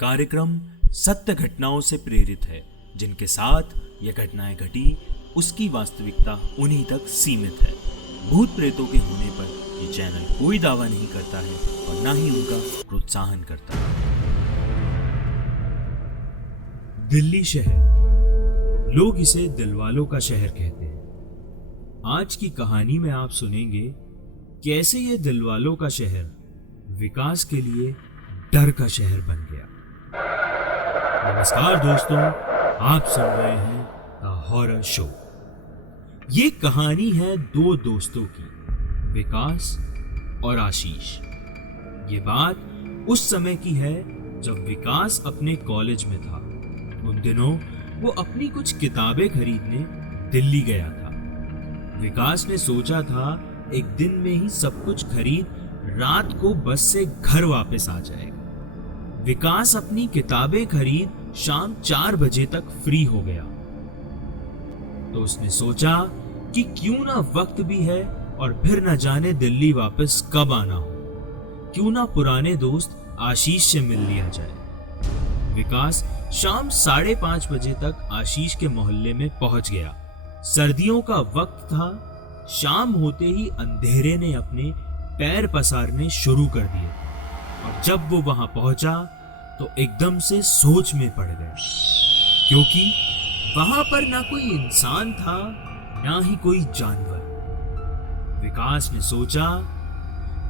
कार्यक्रम सत्य घटनाओं से प्रेरित है। जिनके साथ यह घटनाएं घटी उसकी वास्तविकता उन्हीं तक सीमित है। भूत प्रेतों के होने पर ये चैनल कोई दावा नहीं करता है और ना ही उनका प्रोत्साहन करता है। दिल्ली शहर, लोग इसे दिलवालों का शहर कहते हैं। आज की कहानी में आप सुनेंगे कैसे ये दिलवालों का शहर विकास के लिए डर का शहर बन गया। नमस्कार दोस्तों, आप सुन रहे हैं द हॉरर शो। ये कहानी है दो दोस्तों की, विकास और आशीष। ये बात उस समय की है जब विकास अपने कॉलेज में था। उन दिनों वो अपनी कुछ किताबें खरीदने दिल्ली गया था। विकास ने सोचा था एक दिन में ही सब कुछ खरीद रात को बस से घर वापस आ जाएगा। विकास अपनी किताबें खरीद शाम 4 बजे तक फ्री हो गया। तो उसने सोचा कि क्यों ना वक्त भी है और फिर न जाने दिल्ली वापस कब आना हो, क्यों ना पुराने दोस्त आशीष से मिल लिया जाए। विकास शाम 5:30 बजे तक आशीष के मोहल्ले में पहुंच गया। सर्दियों का वक्त था। शाम होते ही अंधेरे ने अपने पैर पसारने शुरू कर दिए और जब वो वहां पहुंचा तो एकदम से सोच में पड़ गया, क्योंकि वहां पर ना कोई इंसान था ना ही कोई जानवर। विकास ने सोचा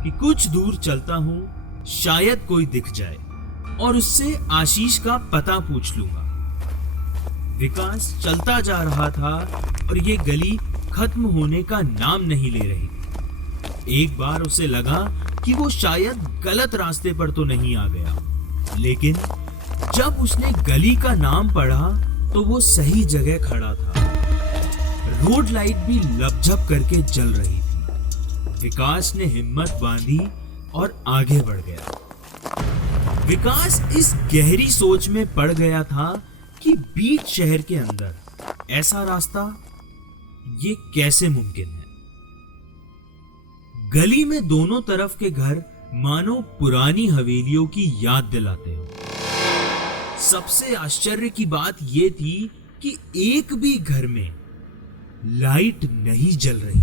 कि कुछ दूर चलता हूं, शायद कोई दिख जाए और उससे आशीष का पता पूछ लूंगा। विकास चलता जा रहा था और ये गली खत्म होने का नाम नहीं ले रही थी। एक बार उसे लगा कि वो शायद गलत रास्ते पर तो नहीं आ गया, लेकिन जब उसने गली का नाम पढ़ा तो वो सही जगह खड़ा था। रोड लाइट भी लपझप करके जल रही थी। विकास ने हिम्मत बांधी और आगे बढ़ गया। विकास इस गहरी सोच में पड़ गया था कि बीच शहर के अंदर ऐसा रास्ता ये कैसे मुमकिन है। गली में दोनों तरफ के घर मानो पुरानी हवेलियों की याद दिलाते हो। सबसे आश्चर्य की बात यह थी कि एक भी घर में लाइट नहीं जल रही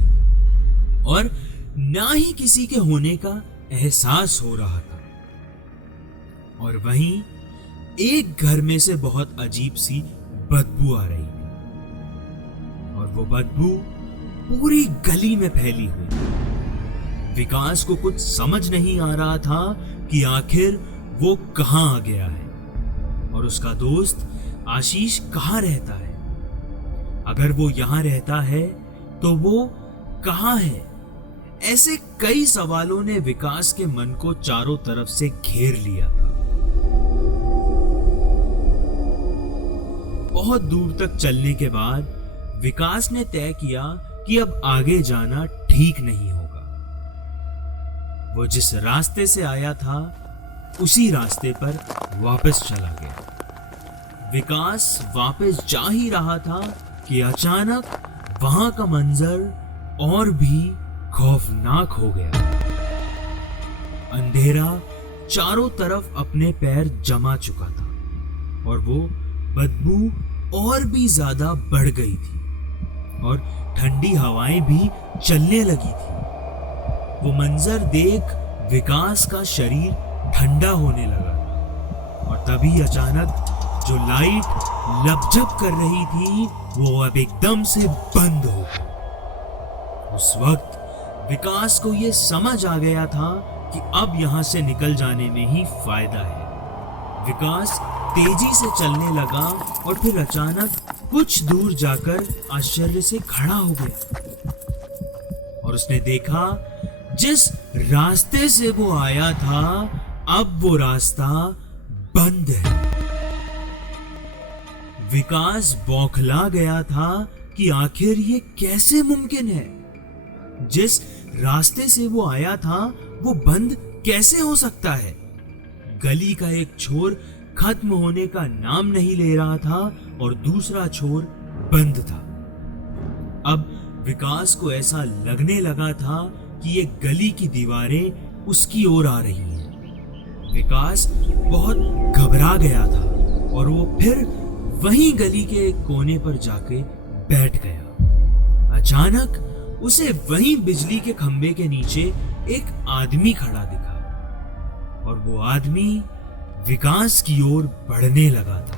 और ना ही किसी के होने का एहसास हो रहा था। और वहीं एक घर में से बहुत अजीब सी बदबू आ रही थी और वो बदबू पूरी गली में फैली हुई। विकास को कुछ समझ नहीं आ रहा था कि आखिर वो कहां आ गया है और उसका दोस्त आशीष कहां रहता है। अगर वो यहां रहता है तो वो कहां है। ऐसे कई सवालों ने विकास के मन को चारों तरफ से घेर लिया था। बहुत दूर तक चलने के बाद विकास ने तय किया कि अब आगे जाना ठीक नहीं होगा। वो जिस रास्ते से आया था उसी रास्ते पर वापस चला गया। विकास वापस जा ही रहा था कि अचानक वहां का मंजर और भी खौफनाक हो गया। अंधेरा चारों तरफ अपने पैर जमा चुका था और वो बदबू और भी ज्यादा बढ़ गई थी और ठंडी हवाएं भी चलने लगी थी। वो मंजर देख विकास का शरीर ठंडा होने लगा और तभी अचानक जो लाइट लपझप कर रही थी वो अब एकदम से बंद हो गई। उस वक्त विकास को यह समझ आ गया था कि अब यहां से निकल जाने में ही फायदा है। विकास तेजी से चलने लगा और फिर अचानक कुछ दूर जाकर आश्चर्य से खड़ा हो गया और उसने देखा जिस रास्ते से वो आया था अब वो रास्ता बंद है। विकास बौखला गया था कि आखिर ये कैसे मुमकिन है। जिस रास्ते से वो आया था वो बंद कैसे हो सकता है। गली का एक छोर खत्म होने का नाम नहीं ले रहा था और दूसरा छोर बंद था। अब विकास को ऐसा लगने लगा था कि ये गली की दीवारें उसकी ओर आ रही हैं। विकास बहुत घबरा गया था और वो फिर वहीं गली के एक कोने पर जाके बैठ गया। अचानक उसे वहीं बिजली के खंभे के नीचे एक आदमी खड़ा दिखा और वो आदमी विकास की ओर बढ़ने लगा था।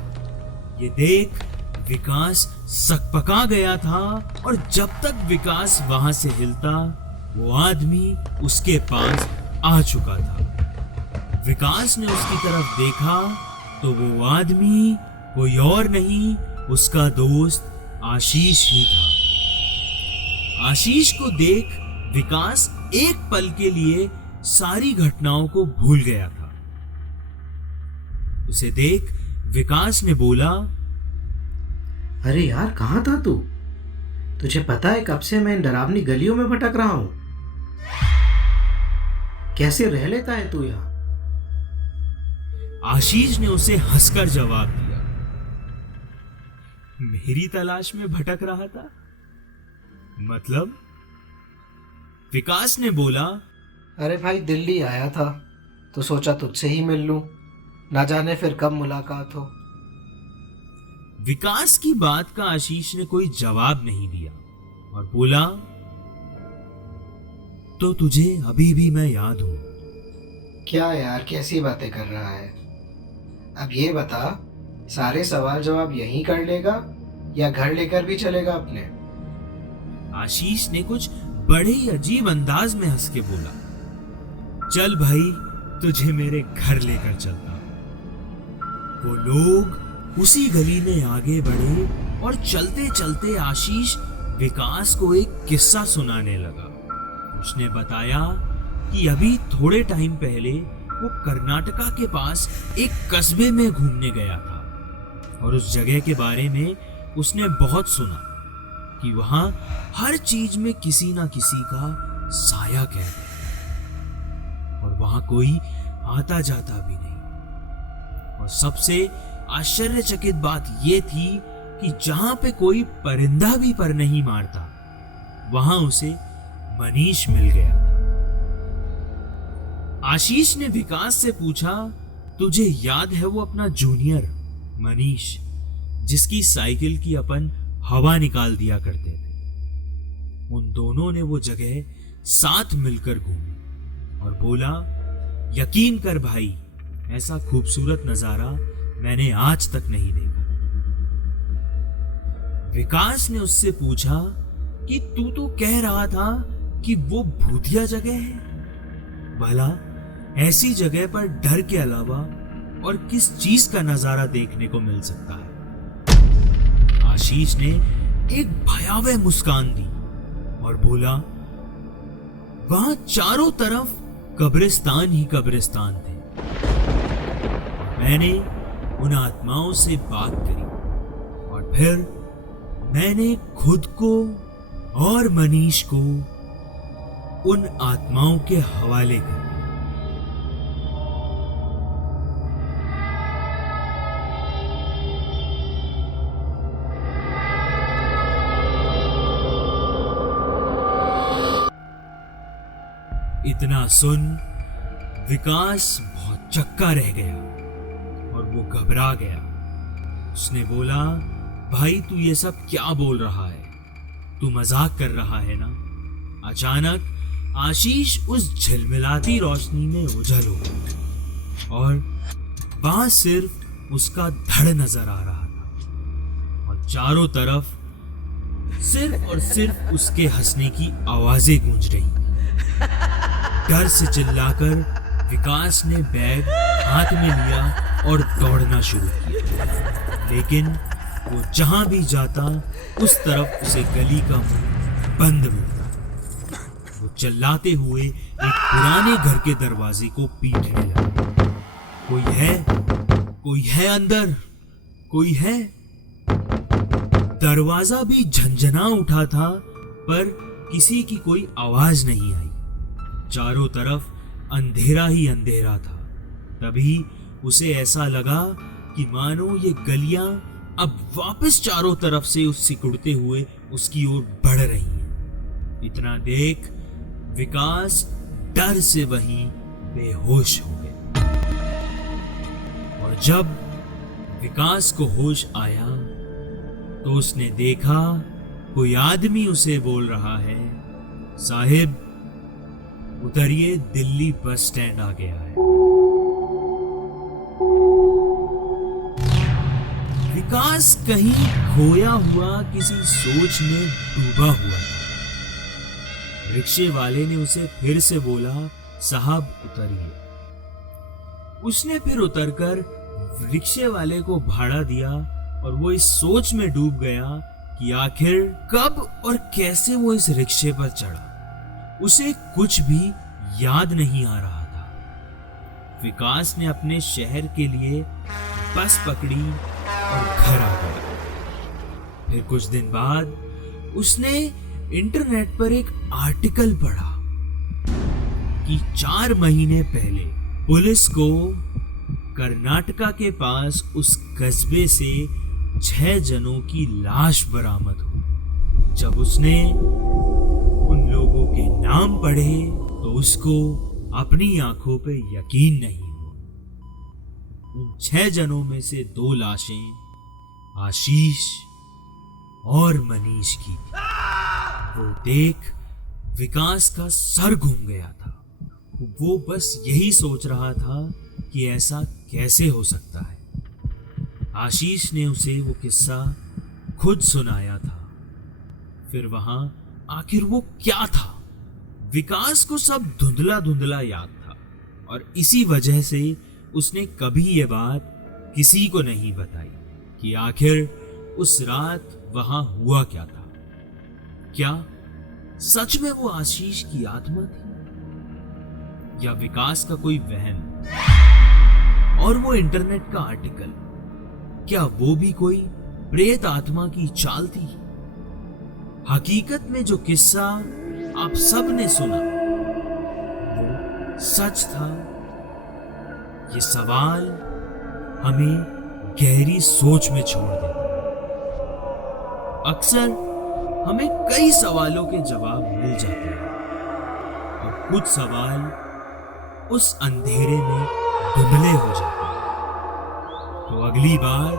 ये देख विकास सकपका गया था और जब तक विकास वहां से हिलता वो आदमी उसके पास आ चुका था। विकास ने उसकी तरफ देखा तो वो आदमी कोई और नहीं, उसका दोस्त आशीष ही था। आशीष को देख विकास एक पल के लिए सारी घटनाओं को भूल गया था। उसे देख विकास ने बोला, अरे यार, कहाँ था तू? तुझे पता है कब से मैं इन डरावनी गलियों में भटक रहा हूं। कैसे रह लेता है तू यहाँ? आशीष ने उसे हंसकर जवाब दिया, मेरी तलाश में भटक रहा था? मतलब? विकास ने बोला, अरे भाई, दिल्ली आया था तो सोचा तुझसे ही मिल लूं, ना जाने फिर कब मुलाकात हो। विकास की बात का आशीष ने कोई जवाब नहीं दिया और बोला, तो तुझे अभी भी मैं याद हूं। क्या यार, कैसी बातें कर रहा है? अब ये बता, सारे सवाल जवाब यहीं कर लेगा या घर लेकर भी चलेगा अपने? आशीष ने कुछ बड़े ही अजीब अंदाज में हंस के बोला, चल भाई, तुझे मेरे घर लेकर चलता हूं। वो लोग उसी गली में आगे बढ़े और चलते चलते आशीष विकास को एक किस्सा सुनाने लगा। उसने बताया कि अभी थोड़े टाइम पहले वो कर्नाटका के पास एक कस्बे में घूमने गया था और उस जगह के बारे में उसने बहुत सुना कि वहां हर चीज में किसी ना किसी का साया कहते हैं और वहां कोई आता जाता भी नहीं। और सबसे आश्चर्यचकित बात यह थी कि जहां पे कोई परिंदा भी पर नहीं मारता, वहां उसे मनीष मिल गया था। आशीष ने विकास से पूछा, तुझे याद है वो अपना जूनियर मनीष, जिसकी साइकिल की अपन हवा निकाल दिया करते थे? उन दोनों ने वो जगह साथ मिलकर घूमी और बोला, यकीन कर भाई, ऐसा खूबसूरत नजारा मैंने आज तक नहीं देखा। विकास ने उससे पूछा कि तू तो कह रहा था कि वो भूतिया जगह है, भला ऐसी जगह पर डर के अलावा और किस चीज का नजारा देखने को मिल सकता है? आशीष ने एक भयावह मुस्कान दी और बोला, वहां चारों तरफ कब्रिस्तान ही कब्रिस्तान थे। मैंने उन आत्माओं से बात करी और फिर मैंने खुद को और मनीष को उन आत्माओं के हवाले कर दिया। इतना सुन विकास बहुत चक्का रह गया और वो घबरा गया। उसने बोला, भाई तू ये सब क्या बोल रहा है? तू मजाक कर रहा है ना? अचानक आशीष उस झिलमिलाती रोशनी में ओझल हो गया और वहां सिर्फ उसका धड़ नजर आ रहा था और चारों तरफ सिर्फ और सिर्फ उसके हंसने की आवाजें गूंज रही। डर से चिल्लाकर विकास ने बैग हाथ में लिया और दौड़ना शुरू किया, लेकिन वो जहां भी जाता उस तरफ उसे गली का मुंह बंद मिलता। वो चिल्लाते हुए एक पुराने घर के दरवाजे को पीटने लगा, कोई है? कोई है अंदर? कोई है? दरवाजा भी झंझना उठा था पर किसी की कोई आवाज नहीं आई। चारों तरफ अंधेरा ही अंधेरा था। तभी उसे ऐसा लगा कि मानो ये गलियां अब वापस चारों तरफ से उस सिकुड़ते हुए उसकी ओर बढ़ रही हैं। इतना देख विकास डर से वहीं बेहोश हो गया। जब विकास को होश आया तो उसने देखा कोई आदमी उसे बोल रहा है, साहिब उतरिए, दिल्ली बस स्टैंड आ गया है। विकास कहीं खोया हुआ किसी सोच में डूबा हुआ था। रिक्शे वाले ने उसे फिर से बोला, साहब उतरिए। उसने फिर उतरकर रिक्शे वाले को भाड़ा दिया और वो इस सोच में डूब गया कि आखिर कब और कैसे वो इस रिक्शे पर चढ़ा। उसे कुछ भी याद नहीं आ रहा था। विकास ने अपने शहर के लिए बस पकड़ी और घर आ गया। फिर कुछ दिन बाद उसने इंटरनेट पर एक आर्टिकल पढ़ा कि 4 महीने पहले पुलिस को कर्नाटका के पास उस कस्बे से 6 जनों की लाश बरामद हुई। जब उसने उन लोगों के नाम पढ़े तो उसको अपनी आंखों पे यकीन नहीं हुआ। उन 6 जनों में से 2 लाशें आशीष और मनीष की थी। वो देख विकास का सर घूम गया था। वो बस यही सोच रहा था कि ऐसा कैसे हो सकता है। आशीष ने उसे वो किस्सा खुद सुनाया था। फिर वहां आखिर वो क्या था? विकास को सब धुंधला धुंधला याद था और इसी वजह से उसने कभी ये बात किसी को नहीं बताई कि आखिर उस रात वहां हुआ क्या था। क्या सच में वो आशीष की आत्मा थी या विकास का कोई वहम? और वो इंटरनेट का आर्टिकल, क्या वो भी कोई प्रेत आत्मा की चाल थी? हकीकत में जो किस्सा आप सब ने सुना वो सच था? ये सवाल हमें गहरी सोच में छोड़ देता है। अक्सर हमें कई सवालों के जवाब मिल जाते हैं और कुछ सवाल उस अंधेरे में धुंधले हो जाते हैं। तो अगली बार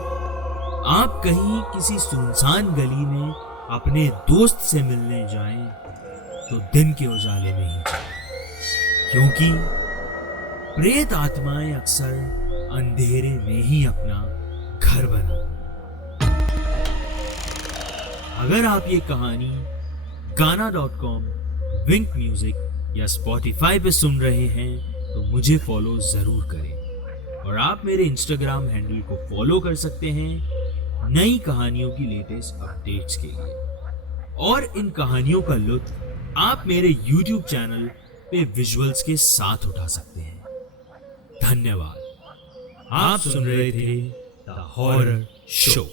आप कहीं किसी सुनसान गली में अपने दोस्त से मिलने जाएं तो दिन के उजाले में ही जाएं, क्योंकि प्रेत आत्माएं अक्सर अंधेरे में ही अपना घर बनाती। अगर आप ये कहानी गाना.com, विंक म्यूजिक या स्पॉटिफाई पे सुन रहे हैं तो मुझे फॉलो जरूर करें और आप मेरे इंस्टाग्राम हैंडल को फॉलो कर सकते हैं नई कहानियों की लेटेस्ट अपडेट्स के लिए। और इन कहानियों का लुत्फ आप मेरे YouTube चैनल पे विजुअल्स के साथ उठा सकते हैं। धन्यवाद। आप सुन रहे थे द हॉरर शो।